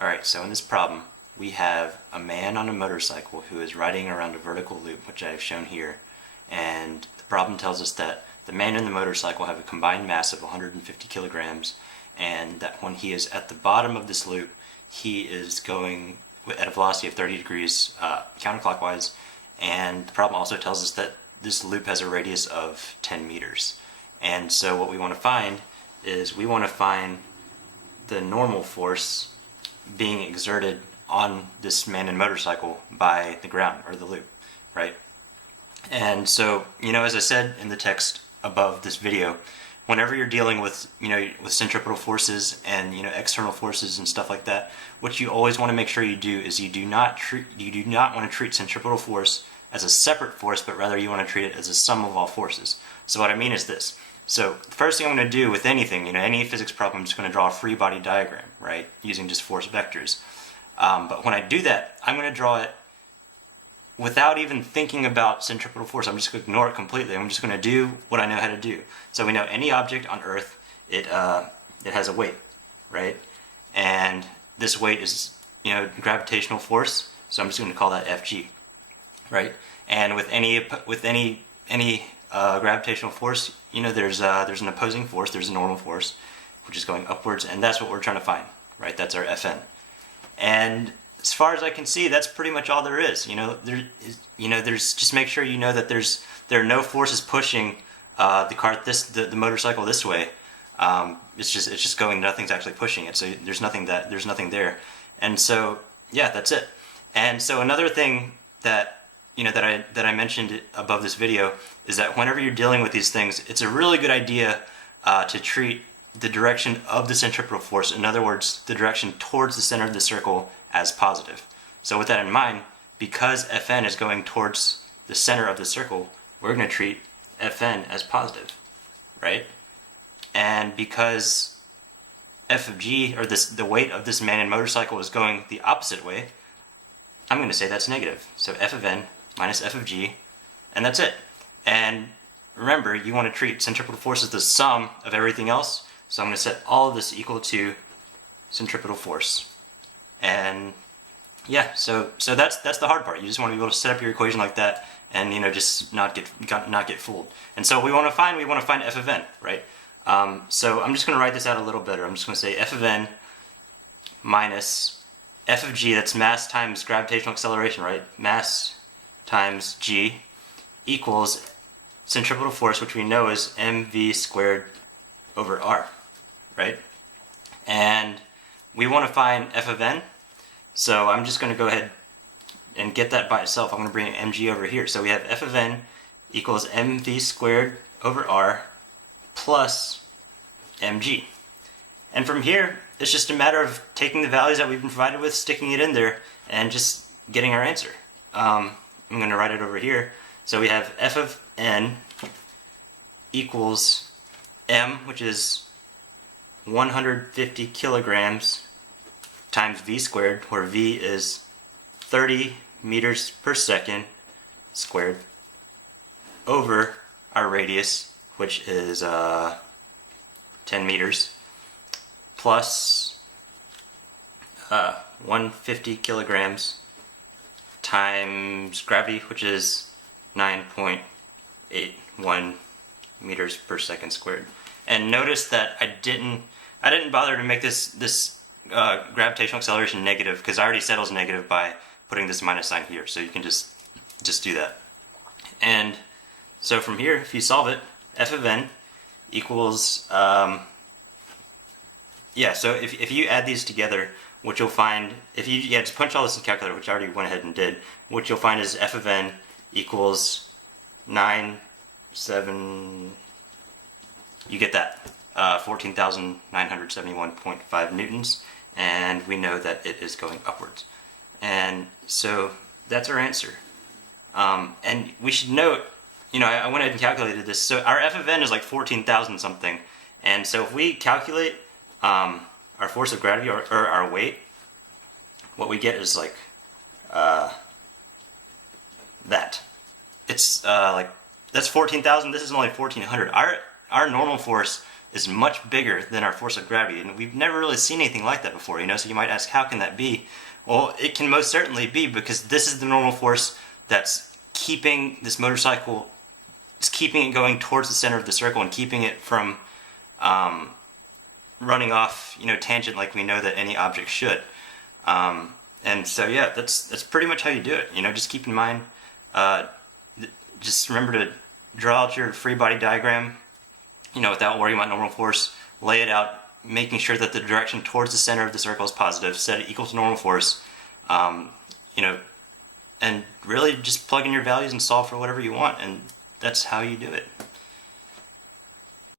Alright, so in this problem, we have a man on a motorcycle who is riding around a vertical loop, which I have shown here, and the problem tells us that the man and the motorcycle have a combined mass of 150 kilograms, and that when he is at the bottom of this loop, he is going at a velocity of 30 degrees counterclockwise, and the problem also tells us that this loop has a radius of 10 meters. And so what we want to find is we want to find the normal force being exerted on this man and motorcycle by the ground, or the loop, right? And so, as I said in the text above this video, whenever you're dealing with, with centripetal forces and, external forces and stuff like that, what you always want to make sure you do is you do not want to treat centripetal force as a separate force, but rather you want to treat it as a sum of all forces. So what I mean is this. So the first thing I'm going to do with anything, any physics problem, I'm just going to draw a free body diagram, right, using just force vectors. But when I do that, I'm going to draw it without even thinking about centripetal force. I'm just going to ignore it completely. I'm just going to do what I know how to do. So we know any object on Earth, it has a weight, right? And this weight is, gravitational force. So I'm just going to call that Fg, right? And with any gravitational force, there's an opposing force, there's a normal force, which is going upwards, and that's what we're trying to find, right? That's our Fn. And as far as I can see, that's pretty much all there is. There's just make sure you know that there are no forces pushing the motorcycle this way. It's just going. Nothing's actually pushing it. So there's nothing there. And so yeah, that's it. And so another thing that that I mentioned above this video is that whenever you're dealing with these things, it's a really good idea to treat the direction of the centripetal force, in other words, the direction towards the center of the circle, as positive. So with that in mind, because Fn is going towards the center of the circle, we're going to treat Fn as positive, right? And because f of g, or the weight of this man and motorcycle, is going the opposite way, I'm going to say that's negative. So f of n minus f of g, and that's it. And remember, you want to treat centripetal force as the sum of everything else, so I'm going to set all of this equal to centripetal force. And yeah, so that's the hard part. You just want to be able to set up your equation like that, and just not get fooled. And so we want to find f of n, right? So I'm just going to write this out a little better. I'm just going to say f of n minus f of g, that's mass times gravitational acceleration, right? Mass times g equals centripetal force, which we know is mv squared over r, right? And we want to find f of n, so I'm just going to go ahead and get that by itself. I'm going to bring mg over here. So we have f of n equals mv squared over r plus mg. And from here, it's just a matter of taking the values that we've been provided with, sticking it in there, and just getting our answer. I'm going to write it over here. So we have f of n equals m, which is 150 kilograms, times v squared, where v is 30 meters per second squared, over our radius, which is 10 meters, plus 150 kilograms times gravity, which is 9.81 meters per second squared. And notice that I didn't bother to make this gravitational acceleration negative, because I already said it was negative by putting this minus sign here. So you can just do that. And so from here, if you solve it, f of n equals so if you add these together, what you'll find, just punch all this in the calculator, which I already went ahead and did, what you'll find is f of n equals 9.7, you get that, 14,971.5 newtons, and we know that it is going upwards. And so that's our answer. And we should note, I went ahead and calculated this, so our f of n is like 14,000 something, and so if we calculate our force of gravity, or our weight, what we get is like that. It's that's 14,000. This is only 1,400. Our normal force is much bigger than our force of gravity, and we've never really seen anything like that before, so you might ask, how can that be? Well, it can most certainly be because this is the normal force that's keeping this motorcycle, is keeping it going towards the center of the circle and keeping it from running off, tangent like we know that any object should. And so yeah, that's pretty much how you do it. Just keep in mind, just remember to draw out your free body diagram, without worrying about normal force. Lay it out, making sure that the direction towards the center of the circle is positive. Set it equal to normal force. And really just plug in your values and solve for whatever you want, and that's how you do it.